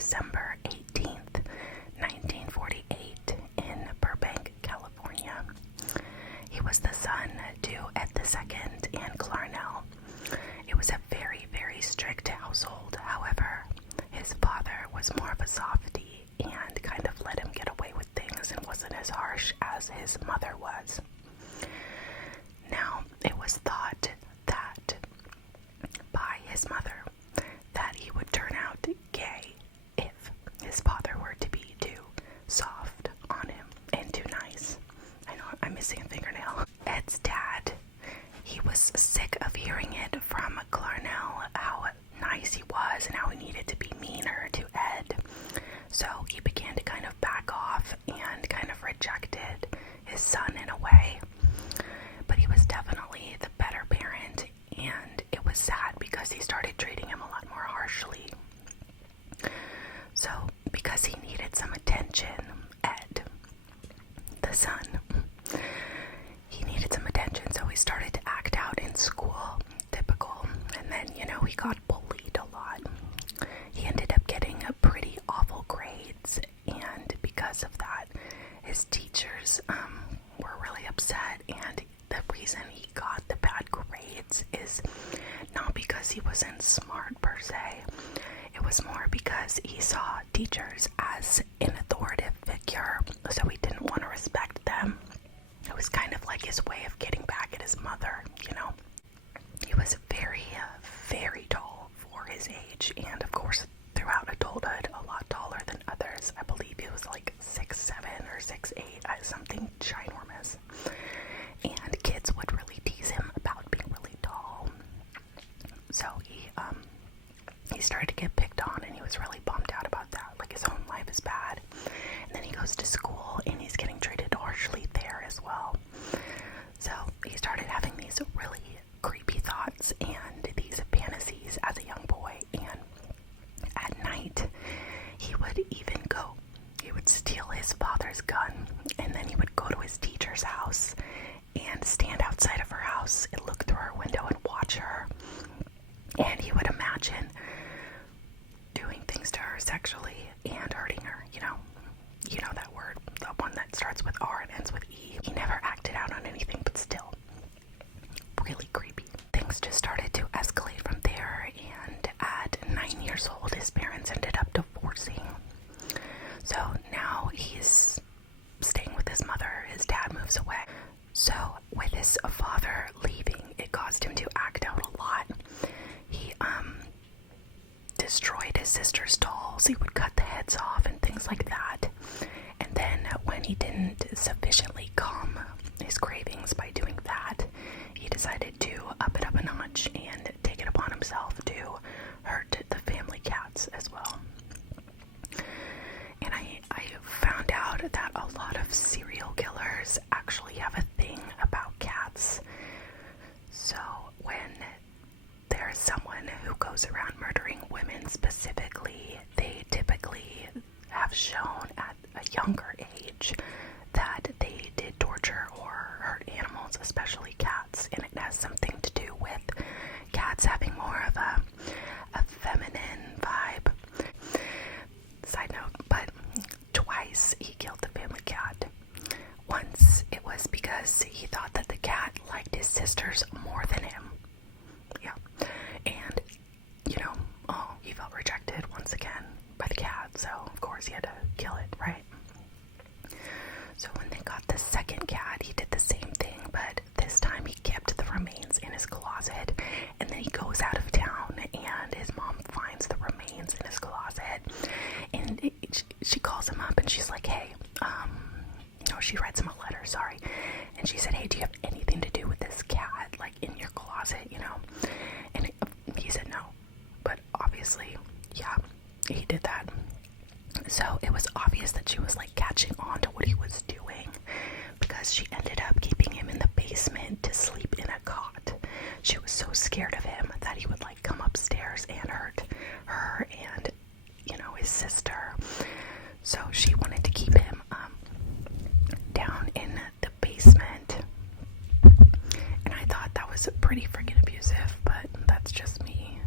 December 18th, 1948 in Burbank, California. He was the son to Ed II and Clarnell. It was a very, very strict household. However, his father was more of a softie and kind of let him get away with things and wasn't as harsh as his mother was. Now, it was thought that by his mother that he would turn out gay if his father were to be too soft on him and too nice. I know I'm missing a fingernail. Ed's dad, he was sick of hearing it from Clarnell how nice he was and how he needed to be meaner to Ed. So he began to kind of back off and kind of rejected his son in a way. But he was definitely the better parent, and it was sad because he started treating him a lot more harshly. So, because he needed some attention, Ed, the son, he needed some attention, so he started to act out in school, typical, and then, he got bullied a lot. He ended up getting pretty awful grades, and because of that, his teachers were really upset, and the reason he got the bad grades is not because he wasn't smart per se. It was more because he saw teachers as an authoritative figure, so he didn't want to respect them. It was kind of like his way of getting back at his mother, He was very, very tall for his age, and of course, throughout adulthood, a lot taller than others. I believe he was like 6'7" or 6'8", something ginormous. And kids would really tease him about being really tall. So he started to get picked on, and he was really bummed out about that. Like, his own life is bad. And then he goes to school, and he's getting treated harshly there as well. So he started having these really creepy thoughts and these fantasies as a young boy. And at night, he would steal his father's gun, and then he would go to his teacher's house and stand outside of her house and look through her window and watch her. And he would imagine doing things to her sexually and hurting her, You know that word, the one that starts with R and ends with E. He never acted out on anything, but still, really creepy. Things just started to escalate from there, and at 9 years old, his parents ended up divorcing. So now he's staying with his mother. His dad moves away. So with his father leaving, it caused him to act out a lot. He destroyed his sister's dolls. He would cut the heads off and things like that. And then when he didn't sufficiently calm his cravings by doing that, he decided to up it up a notch and take it upon himself to hurt the family cats as well. And I found out that a lot of serial killers actually have a thing about cats. So when there's someone who goes around murdering women specifically, they typically have shown at a younger age that they did torture or hurt animals, especially cats. And it has something to do with cats having more of a feminine vibe. Side note, but twice he killed the family cat. Once it was because he thought that the cat liked his sisters more than him. Yeah. And, he felt rejected once again by the cat, so of course he had to kill it, right? So when they got the second cat, he did the same thing, but this time he kept the remains in his closet, and then he goes out of town, and his mom finds the remains in his closet, and she calls him up, and she's like, hey, she writes him a letter, sorry, and she said, hey, do you have anything to do with this cat, like, in your closet, and he said no, but obviously, yeah, he did that. So it was obvious that she was like catching on to what he was doing, because she ended up keeping him in the basement to sleep in a cot. She was so scared of him that he would like come upstairs and hurt her and his sister. So she wanted to keep him down in the basement, and I thought that was pretty freaking abusive, but that's just me.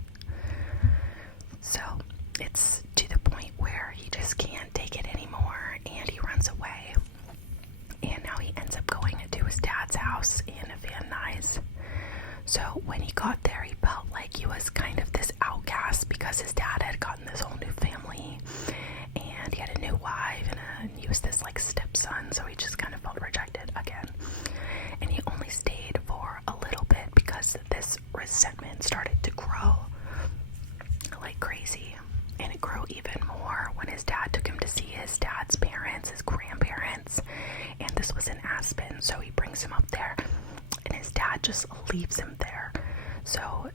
So it's to the point where even more when his dad took him to see his dad's parents, his grandparents, and this was in Aspen, so he brings him up there, and his dad just leaves him there. So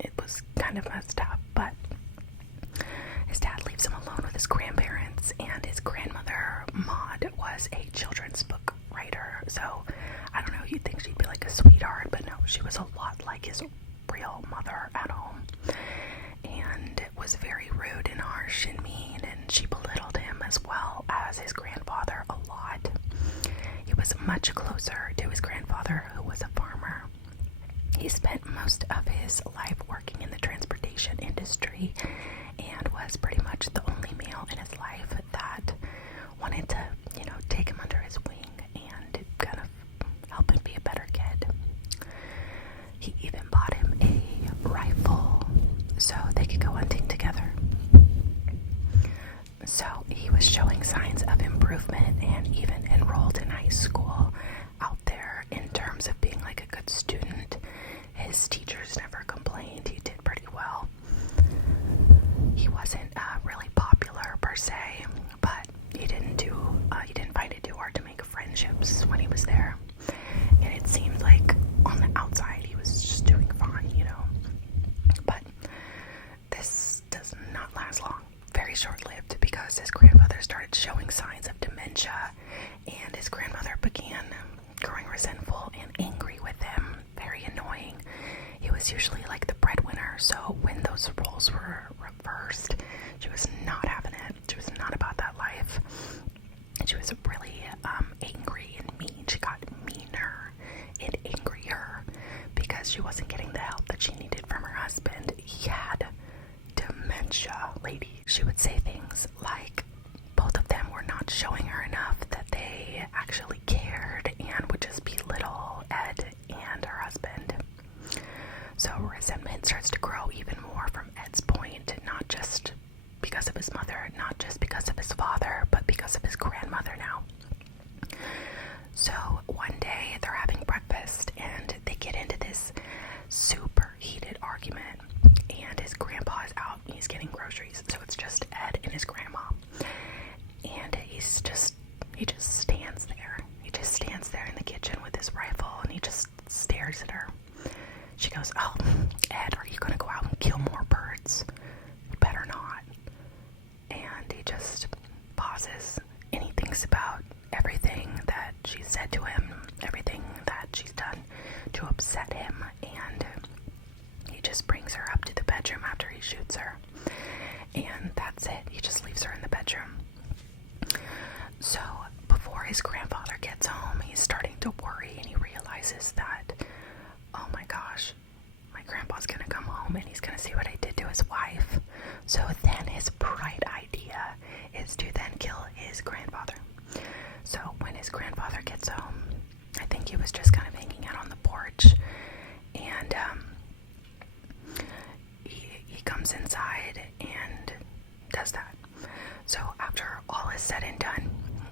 it was kind of messed up, but his dad leaves him alone with his grandparents, and his grandmother, Maud, was a children's book writer. So I don't know, you'd think she'd be like a sweetheart, but no, she was a lot like his real mother at home, and was very rude and harsh and mean, and she belittled him as well as his grandfather a lot. He was much closer to his grandfather, who was a farmer. He spent most of his life working in the transportation industry and was pretty much the only male in his life that wanted to, take him under his wing and kind of help him be a better kid. He even bought him a rifle so they could go hunting together. So he was showing signs of improvement and even enrolled in high school out there in terms of being like a good student. His teachers never complained. He did pretty well. He wasn't really popular per se, but he didn't find it too hard to make friendships when he was there. And it seemed like on the outside he was just doing fine, But this does not last long. Very short-lived, because his grandfather started showing signs of dementia, and his grandmother began growing resentful and angry with him. Very annoying. He was usually like the breadwinner, so when those roles were reversed, she was not having it. She was not about that life. And she was really angry and mean. She got meaner and angrier because she wasn't getting the help that she needed from her husband. He had dementia, lady. She would say things like both of them were not showing her enough that they actually cared, and would just belittle Ed and her husband. So resentment starts to grow even more from Ed's point, not just because of his mother, not just because of his father, but because of his grandmother now. So one day they're having breakfast and they get into this super heated argument, and his grandpa is out and he's getting groceries, so it's just Ed and his grandma, and he just stands there. He just stands there in the kitchen with his rifle, and he just stares at her. She goes, "Oh, Ed, are you gonna go out and kill more birds? You better not." And he just pauses, and he thinks about everything that she said to him, everything that she's done to upset him, and he just brings her up to the bedroom after he shoots her. And that's it. He just leaves her in the bedroom. So before his grandfather gets home, he's starting to worry, and he realizes that, oh my gosh, my grandpa's gonna come home and he's gonna see what I did to his wife. So then his bright idea is to then kill his grandfather. So when his grandfather gets home, I think he was just kind of hanging out on the porch, and he comes inside and does that. So after all is said and done,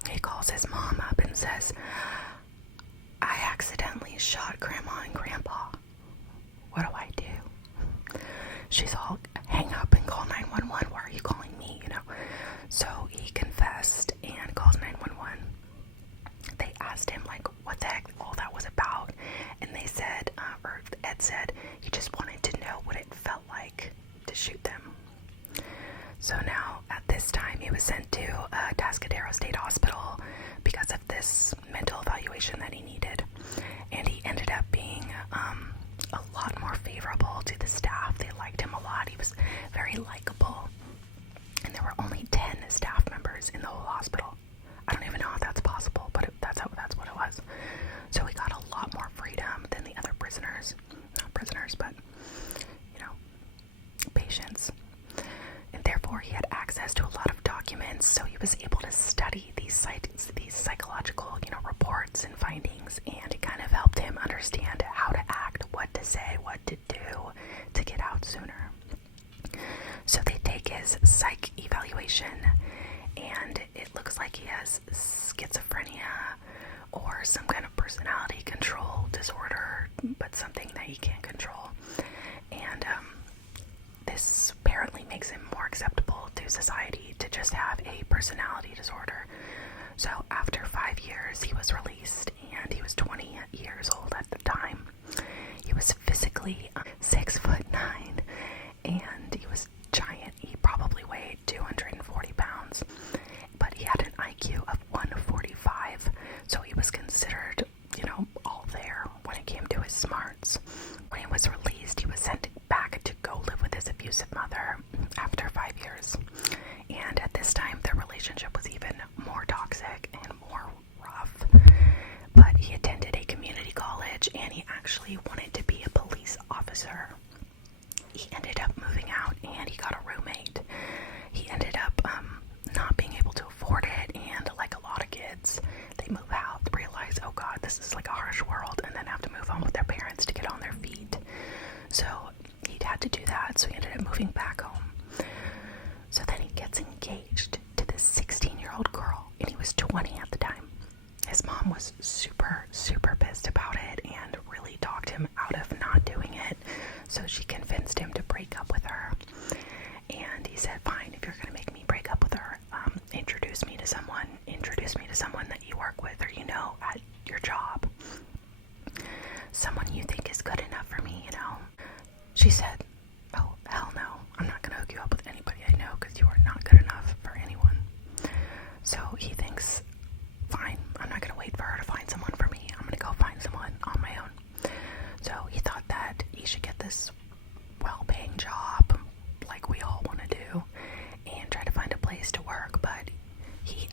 he calls his mom up and says, "I accidentally shot Grandma and Grandpa. What do I do?" She's all, "Hang up and call 911. Why are you calling me?" So he confessed and calls 911. They asked him, like, what the heck all that was about, and they said, or Ed said, he just wanted to know what it felt like to shoot them. So now, at this time, he was sent to Tascadero State Hospital because of this mental evaluation that he needed, and he ended up being a lot more favorable to the staff. They liked him a lot. He was very likable, and there were only 10 staff members in the whole hospital. I don't even know how that's possible, but that's what it was. So he got a lot more freedom than the other prisoners. Not prisoners, but, patients. And therefore, he had access to a lot of documents, so he was able to study these psychological, reports and findings, and it kind of helped him understand how to act, what to say, what to do to get out sooner. So they take his psych evaluation, and it looks like he has schizophrenia or some kind of personality control disorder, but something that he can't control. And this apparently makes him more acceptable to to society to just have a personality disorder. So after 5 years, he was released, and he was 20 years old at the time. He was physically 6'9", and he was giant. He probably weighed 240 pounds, but he had an IQ of 145, so he was considered, all there when it came to his smarts. When he was released, he was sent back to go live with his abusive mother after 5 years. And at this time, their relationship was even more toxic and more rough. But he attended a community college, and he actually wanted to be a police officer. He ended up moving out, and he got a roommate. He ended up not being able to afford it, and like a lot of kids, they move out, realize, oh god, this is like a harsh world, and then have to move on with their parents to get on their feet. So he'd had to do that, so he ended up moving back home. So then he gets engaged to this 16-year-old girl, and he was 20 at the time. His mom was super, super pissed about it and really talked him out of not doing it, so she convinced him to break up with her. And he said, fine, if you're going to make me break up with her, introduce me to someone that you work with or at your job. Someone you think is good enough for me, She said, oh, hell no, I'm not going to hook you up with anybody I know because you are not good enough for anyone. So he thinks, fine, I'm not going to wait for her to find someone for me. I'm going to go find someone on my own. So he thought that he should get this well-paying job like we all want to do and try to find a place to work, but he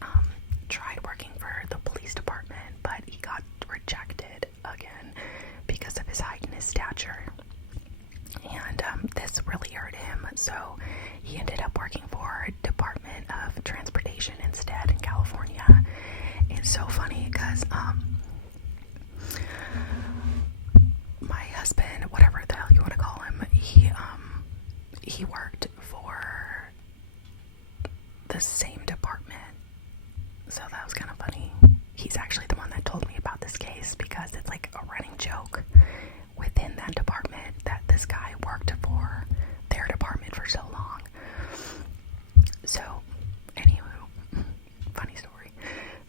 tried working for the police department, but he got rejected again because of his height and his stature. And this really hurt him, so he ended up working for Department of Transportation instead in California. It's so funny because my husband, whatever the hell you want to call him, he worked for the same department, so that was kind of funny. He's actually the one that told me about this case because it's like a running joke within that department that this guy worked for their department for so long. So, anywho, funny story.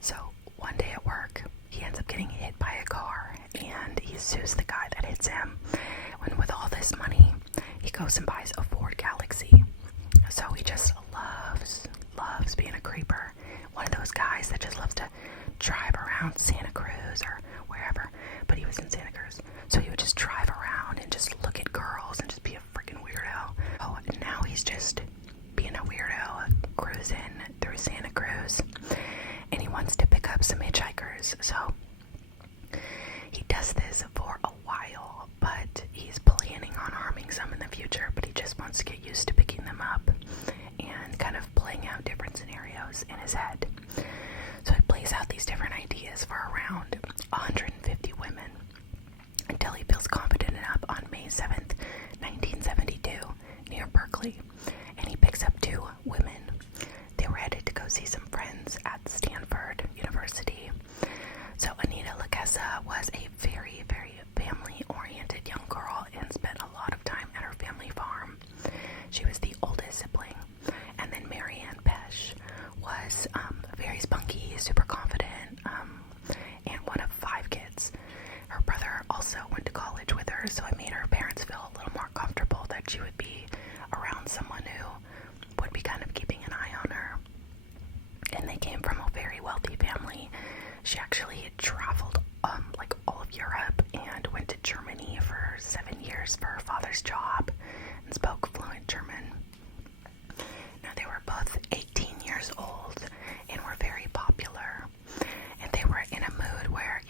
So, one day at work, he ends up getting hit by a car, and he sues the guy that hits him. When with all this money, he goes and buys a Ford Galaxy. So he just loves being a creeper. One of those guys that just loves to drive around Santa Cruz or wherever, but he was in Santa Cruz. So he would just drive around and just look at girls and just be a freaking weirdo. Oh, and now he's just being a weirdo, cruising through Santa Cruz, and he wants to pick up some hitchhikers. So he does this for a while, but he's planning on harming some in the future, but he just wants to get used to picking them up and kind of playing out different scenarios in his head. So he plays out these different ideas for around 150 women until he feels confident enough on May 7th, 1972, near Berkeley, and he picks up 2 women. They were headed to go see some friends at Stanford University. So Anita Laquesa was a very, very family-oriented young girl and spent a lot of time at her family farm. She was the oldest sibling. And then Marianne Pesh was very spunky, super confident, and one of 5 kids. Her brother also went to college with her, so it made her parents feel a little more comfortable that she would be around someone who would be kind of keeping an eye on her. And they came from a very wealthy family. She actually had traveled like all of Europe and went to Germany for 7 years for her father's job and spoke fluent German. Now they were both 18 years old and were very popular, and they were in a mood where,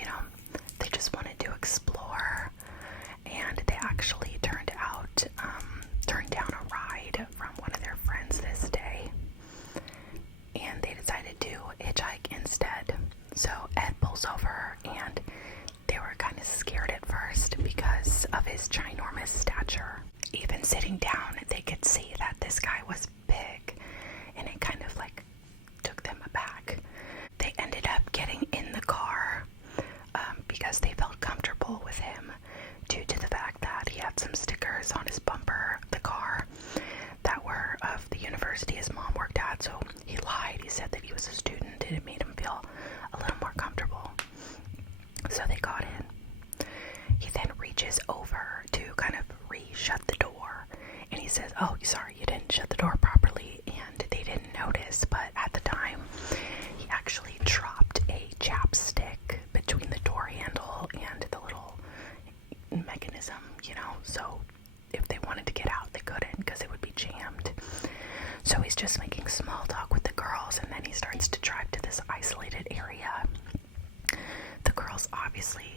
they just wanted to explore, and they actually turned down a ride from one of their friends this day, and they decided to hitchhike instead. So Ed pulls over, and they were kind of scared at first because of his ginormous stature. Even sitting down, they could see that this guy was big, and it kind of like took them aback. They ended up getting in the car because they felt comfortable with him due to the fact that he had some stickers on his bumper of the car that were of the university his mom worked says, oh, sorry, you didn't shut the door properly, and they didn't notice, but at the time, he actually dropped a chapstick between the door handle and the little mechanism, so if they wanted to get out, they couldn't because it would be jammed. So he's just making small talk with the girls, and then he starts to drive to this isolated area. The girls obviously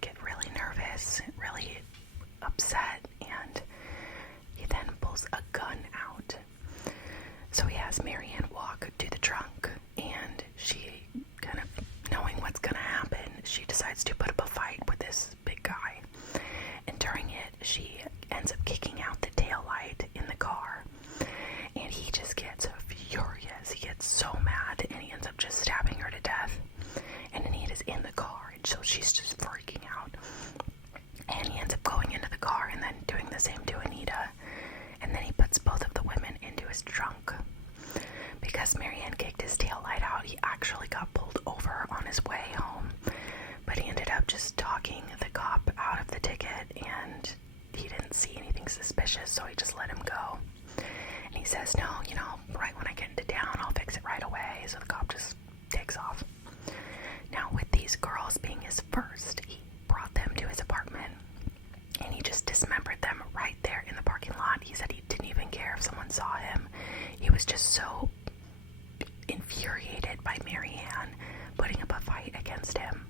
get really nervous, really upset, and he then pulls a gun out. So he has Marianne walk to the trunk, and she, kind of knowing what's gonna happen, she decides to put up a fight with this big guy. And during it, she ends up kicking out the taillight in the car, and he just gets furious. He gets so mad, and he ends up just stabbing her to death. And Anita's in the car, and so she's just freaking out. And he ends up going into the car and then doing the same to Anita. And then he puts both of the women into his trunk. Because Marianne kicked his taillight out, he actually got pulled over on his way home. But he ended up just talking the cop out of the ticket, and he didn't see anything suspicious, so he just let him go. And he says, no, right when I get into town, I'll fix it right away. So the cop just takes off. Now, with these girls being his first, he brought them to his apartment, and he just dismembered them right there in the parking lot. He said he didn't even care if someone saw him. He was just so infuriated by Marianne putting up a fight against him.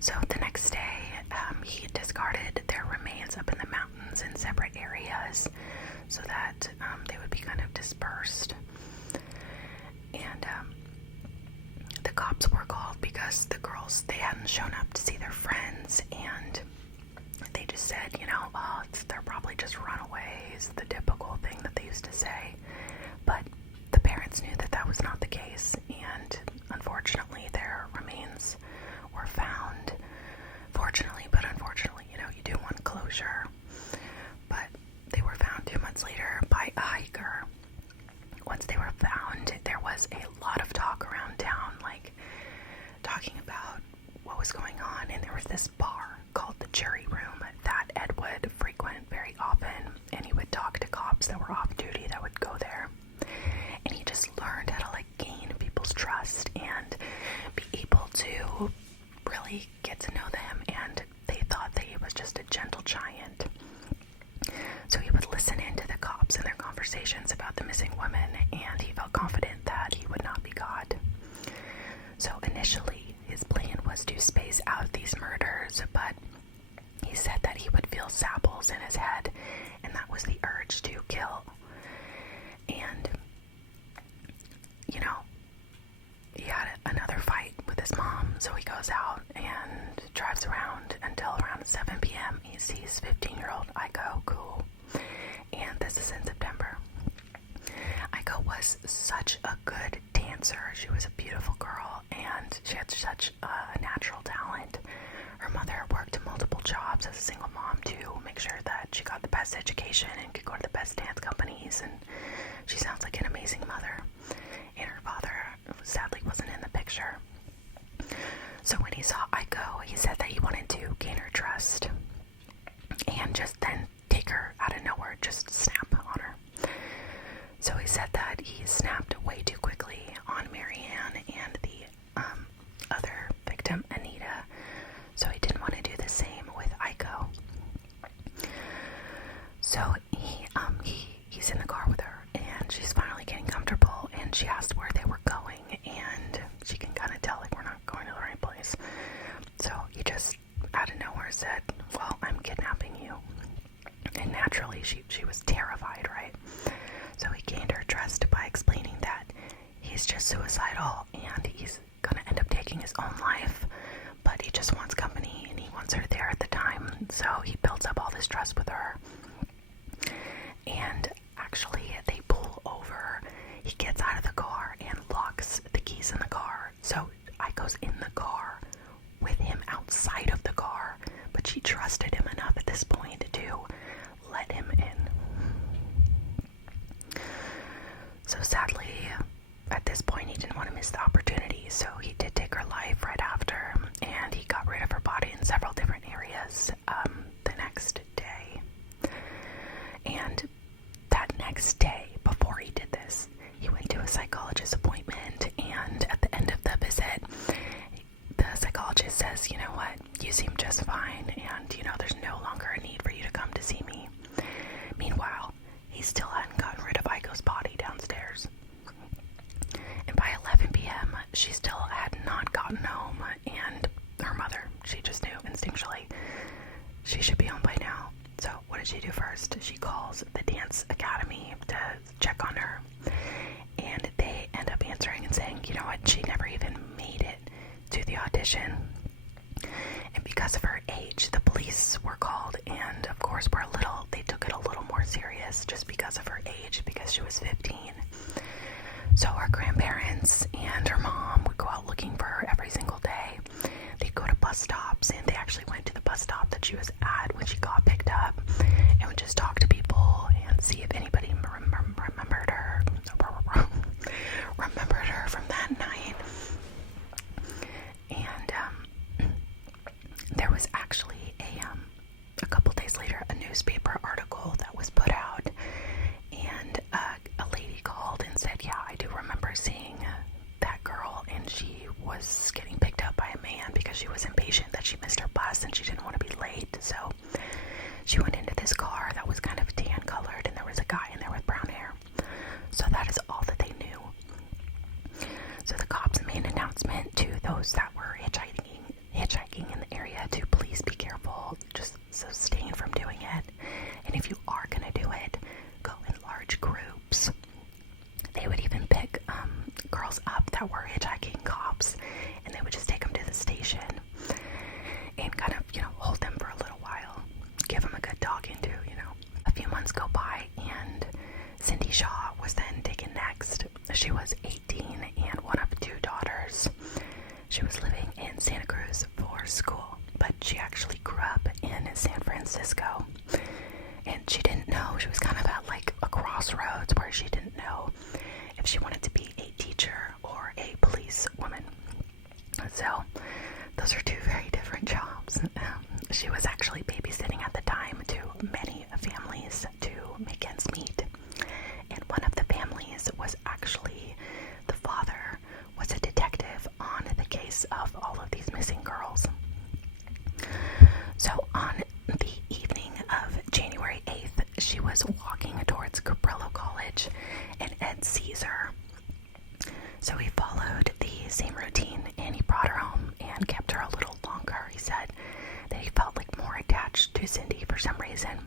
So the next day, he discarded their remains up in the mountains in separate areas so that they would be kind of dispersed. And the cops were called because the girls, they hadn't shown up to see their friends, and they just said, oh, they're probably just runaways, the typical thing that they used to say. But the parents knew that that was not the case, and unfortunately their remains were found. Fortunately, but unfortunately, you do want closure. But they were found 2 months later by a hiker. Once they were found, there was a lot of talk around town, talking about what was going on, and there was this bar called the Jury Room that Ed would frequent very often, and he would talk to cops that were off duty that would go there. And he just learned how to gain people's trust and be able to really get to know them, and they thought that he was just a gentle giant. So he would listen in to the cops and their conversations about the missing women, and he felt confident that he would not be caught. So initially, his plan was to space out these murders, but he said that he would feel sapples in his head, and that was the urge to kill. And, he had another fight with his mom, so he goes out and drives around until around 7 p.m. He sees 15-year-old Aiko, cool, and this is in September. Aiko was such a good dancer. She was a beautiful girl, and she had such a natural talent. Her mother worked multiple jobs as a single mom to make sure that she got the best education and could go to the best dance companies, and she sounds like an amazing mother. And her father sadly wasn't in the picture. So when he saw Aiko, he said that he wanted to gain her trust and just then take her out of nowhere, just snap on her. So he said that he snapped way too quickly on Marianne and the other victim, Anita. So he didn't want to do the same with Aiko. So he's in the car with her, and she's finally getting comfortable, and she asked where they were going, and she can kind of tell we're not going to the right place. So he just out of nowhere said, well, I'm kidnapping you. And naturally she was terrified, right? So he gained her trust by explaining that he's just suicidal and he's gonna end up taking his own life, but he just wants company and he wants her there at the time. So he builds up all this trust with her. And actually they pull over. He gets out of the car and locks the keys in the car. So Aiko's in the car with him outside of the car, but she trusted him enough at this point to let him in. So sadly, at this point, he didn't want to miss the opportunity, so he did take her life right after, and he got rid of her body in several different areas the next day. And So her grandparents and her mom would go out looking for her every single day. They'd go to bus stops, and they actually went to the bus stop that she was at when she got picked up, and would just talk to people and see if anybody remembered her from that night. And there was actually a couple days later a newspaper article that was put out, and a lady called and said, yeah, I do remember seeing that girl, and she was getting picked up by a man because she was impatient that she missed her bus and she didn't want to be late. So she went into this car that was kind of tan colored, and there was a guy in there with brown hair. So that is all that they knew. So the cops made an announcement to those that were hitchhiking in the area to please be careful, just abstain from doing it. And if you are going to do it, go in large groups. They would even pick girls up that were hitchhiking cops, and they would just take them to the station and kind of, hold them for a little while, give them a good talking to, A few months go by, and Cindy Shaw was then taken next. She was 18 and one of 2 daughters. She was living in Santa Cruz for school, but she actually grew up in San Francisco, and she didn't know. She was kind of at like a crossroads where she didn't know if she wanted to be a teacher or a police woman. So those are 2 very different jobs. She was actually babysitting at the time to many families to make ends meet, and one of the families was actually the father was a detective on the case of all of these missing girls. So on the evening of January 8th, she was walking towards Cabrillo College, and Ed sees her. So he followed the same routine, and he brought her home and kept her a little longer. He said that he felt like more attached to Cindy for some reason.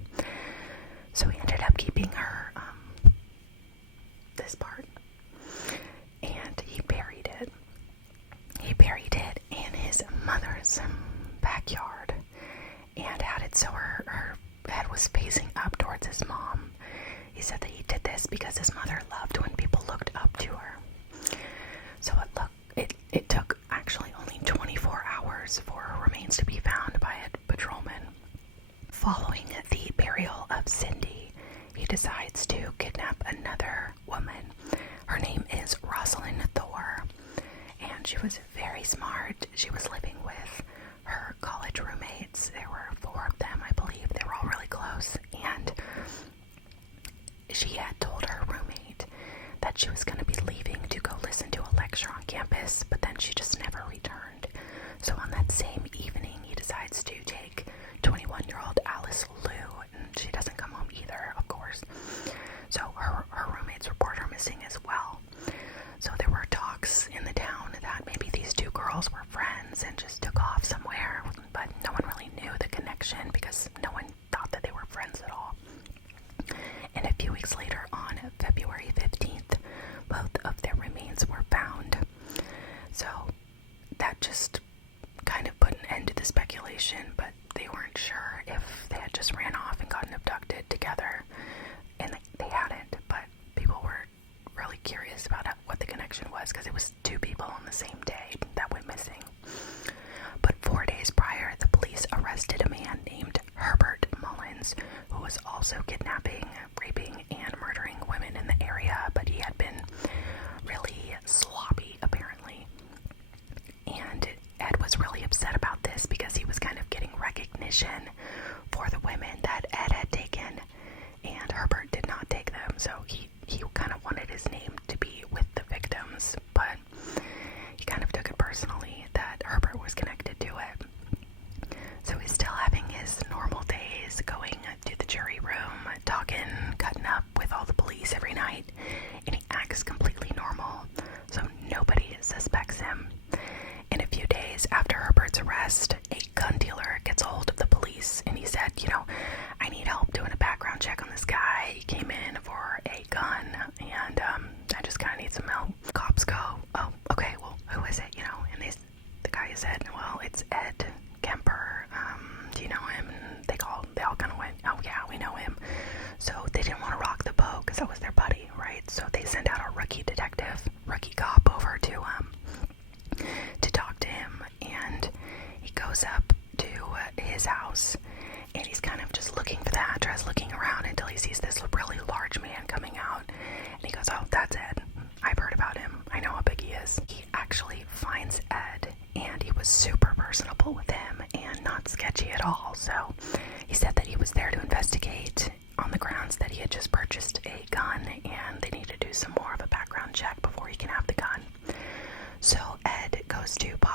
So he ended up keeping her, this part, and he buried it. He buried it in his mother's backyard and had it so her head was facing up towards his mom. He said that he did this because his mother loved when people looked up to her. So it took actually only 24 hours for her remains to be found by a patrolman. Following the burial of Cindy, he decides to kidnap another woman. Her name is Rosalind Thor, and she was very smart. She was living with her college roommates. There were 4 of them, I believe. They were all really close, and she had told her roommate that she was going to be leaving to go listen to a lecture on campus, but then she just never returned. So on that same evening, he decides to take 21-year-old Alice Liu, and she doesn't come home either, of course. So her roommates report her missing as well. So there were talks in the town that maybe these 2 girls were friends and just took off somewhere, but no one really knew the connection because no one thought that they were friends at all. And a few weeks later, on February 15th, both of their remains were found. So that just kind of put an end to the speculation, but they weren't sure if they had just ran off and gotten abducted together, and they hadn't, but people were really curious about what the connection was because it was 2 people on the same day that went missing. But 4 days prior, the police arrested a man named Herbert Mullins, who was also kidnapping, raping, and murdering women in the area, but he had been really sloppy, apparently. And Ed was really upset about this because he was kind of getting recognition for the women that Ed had taken, and Herbert did not take them, so he kind of wanted his name to be with the victims, but he kind of took it personally that Herbert was connected to it. So he's still having his normal days, going to the jury room, talking, cutting up with all the police every night, and he acts completely normal, so nobody suspects him. In a few days after Herbert's arrest, a gun dealer gets a hold of the police, and he said, I need help doing a background check on this guy. He came in for a gun, and I just kind of need some help. Cops go, oh, okay, well, who is it, And the guy said, well, it's Ed Kemper. Do you know him? And they all kind of went, oh yeah, we know him. So they didn't want to rock the boat because that was their buddy, right? So they sent out a rookie detective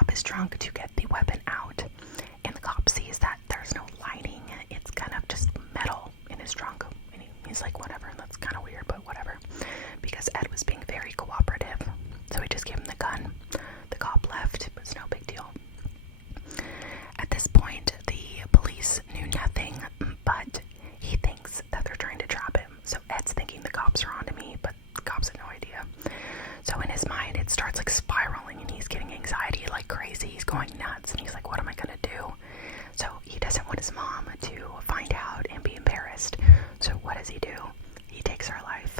cop is drunk to get the weapon out, and the cop sees that there's no lining. It's kind of just metal in his trunk. And he's like, whatever, that's kind of weird, but whatever. Because Ed was being very cooperative. So he just gave him the gun. The cop left. It was no big deal. At this point, the police knew nothing, but he thinks that they're trying to trap him. So Ed's thinking the cops are onto me, but the cops had no idea. So in his mind, it starts like spiraling, and he's getting anxiety like crazy. He's going nuts, and he's like, what am I gonna do? So he doesn't want his mom to find out and be embarrassed. So what does he do? He takes her life.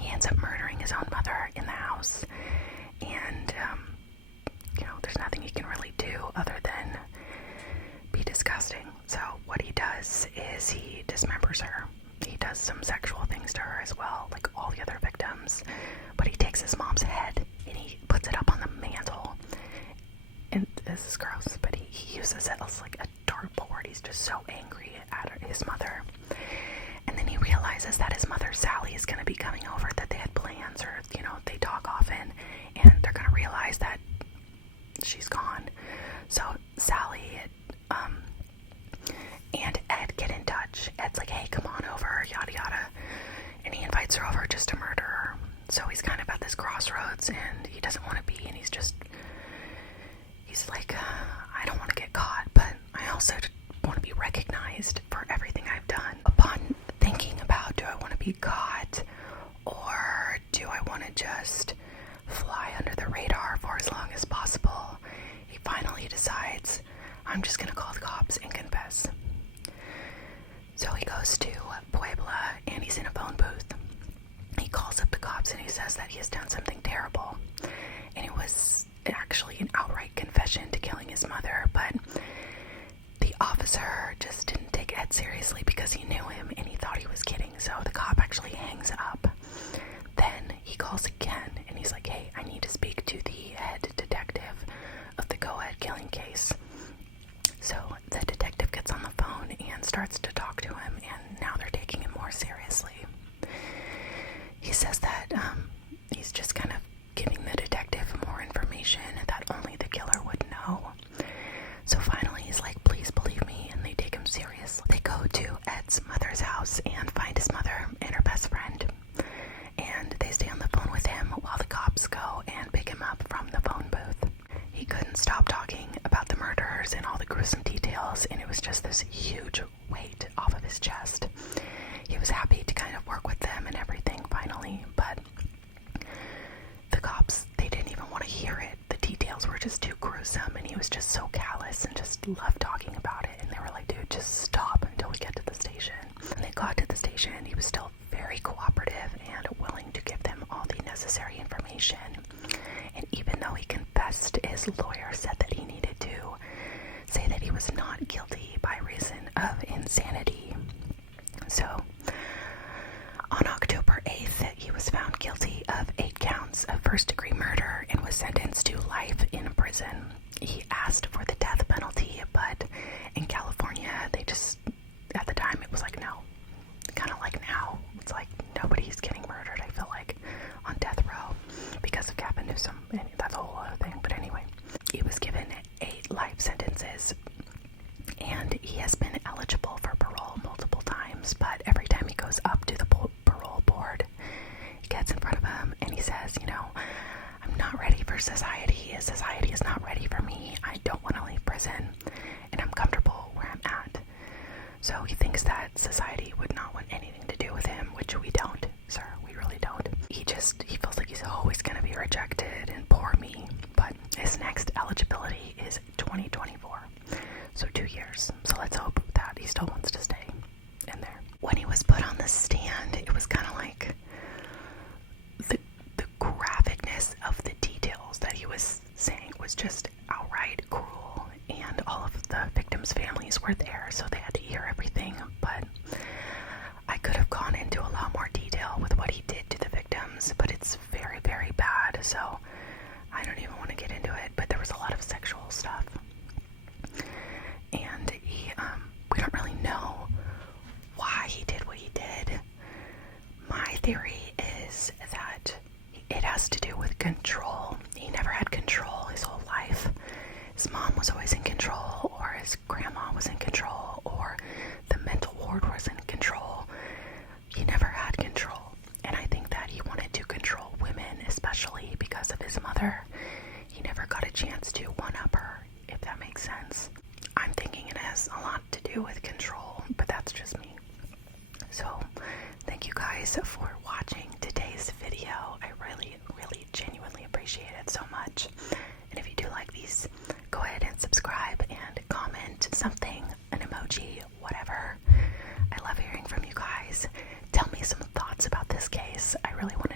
He ends up murdering his own mother in the house. And, there's nothing he can really do other than be disgusting. So what he does is he dismembers her. He does some sexual things to her as well, like all the other victims. But he takes his mom's head and he puts it up on the mantle. And this is gross, but he uses it as like a dartboard. He's just so angry at his mother. And then he realizes that his mother, Sally, is going to be coming over, that they had plans, or, they talk often, and they're going to realize that she's gone. So Sally and Ed get in touch. Ed's like, hey, come on over, yada yada. And he invites her over just to murder her. So he's kind of at this crossroads, and he doesn't want to be, and he's like, I don't want to get caught, but I also want to be recognized for everything I've done. Upon thinking about, do I want to be caught, or do I want to just fly under the radar for as long as possible, he finally decides, I'm just going to call the cops and confess. So he goes to Puebla, and he's in a phone booth. He calls up the cops, and he says that he has done something terrible. And it was actually an outright confession to killing his mother, but the officer just didn't take Ed seriously because he knew him, and he thought he was kidding. So the cop actually hangs up. Then he calls again, and he's like, hey, I need to speak to the head detective of the Go-Ahead killing case. So the detective gets on the phone and starts to talk to him, and now they're taking him more seriously. He says that he's just kind of giving the detective more information that only the killer would know. So finally he's like, please believe me, and they take him seriously. They go to Ed's mother's house and find his mother and her best friend. And they stay on the phone with him while the cops go and pick him up from the phone booth. He couldn't stop talking about the murders and all the gruesome details, and it was just this huge weight off of his chest. He was happy to kind of work with them and everything finally, but the cops, they didn't even want to hear it. The details were just too gruesome, and he was just so callous and just loved talking about it. And they were like, dude, just stop until we get to the station. When they got to the station, he was still very cooperative and willing to give them all the necessary information. And even though he confessed, his lawyer said that he needed to say that he was not guilty by reason of insanity. So on October 8th, he was found guilty of 8 counts of first-degree murder and was sentenced to life in prison. He asked for the death penalty, but in California, they just, at the time, it was like, no. Kind of like now. It's like nobody's getting murdered, I feel like, on death row because of Gavin Newsom. And that's a whole other thing. But anyway, he was given 8 life sentences, and he has been eligible for parole multiple times, but every time he goes up to the parole board, he gets in front of him and he says, I'm not ready for society. Society is not ready for me. I don't want to leave prison, and I'm comfortable where I'm at. So he thinks that society would not want anything to do with him, which we don't, sir. We really don't. He feels like he's always going to be rejected, and poor me. But his next eligibility is 2024. So 2 years. So let's hope that he still wants to stay in there. When he was put on the stand, it was kind of like the graphicness of the details that he was saying was just outright cruel, and all of the victims' families were there, so they had to hear everything. But I could have gone into a lot more detail with what he did to the victims, but it's very, very bad, so I don't even want to get into it. But there was a lot of sexual stuff, and we don't really know why he did what he did. My theory is that it has to do with control. He never had control his whole life. really wanted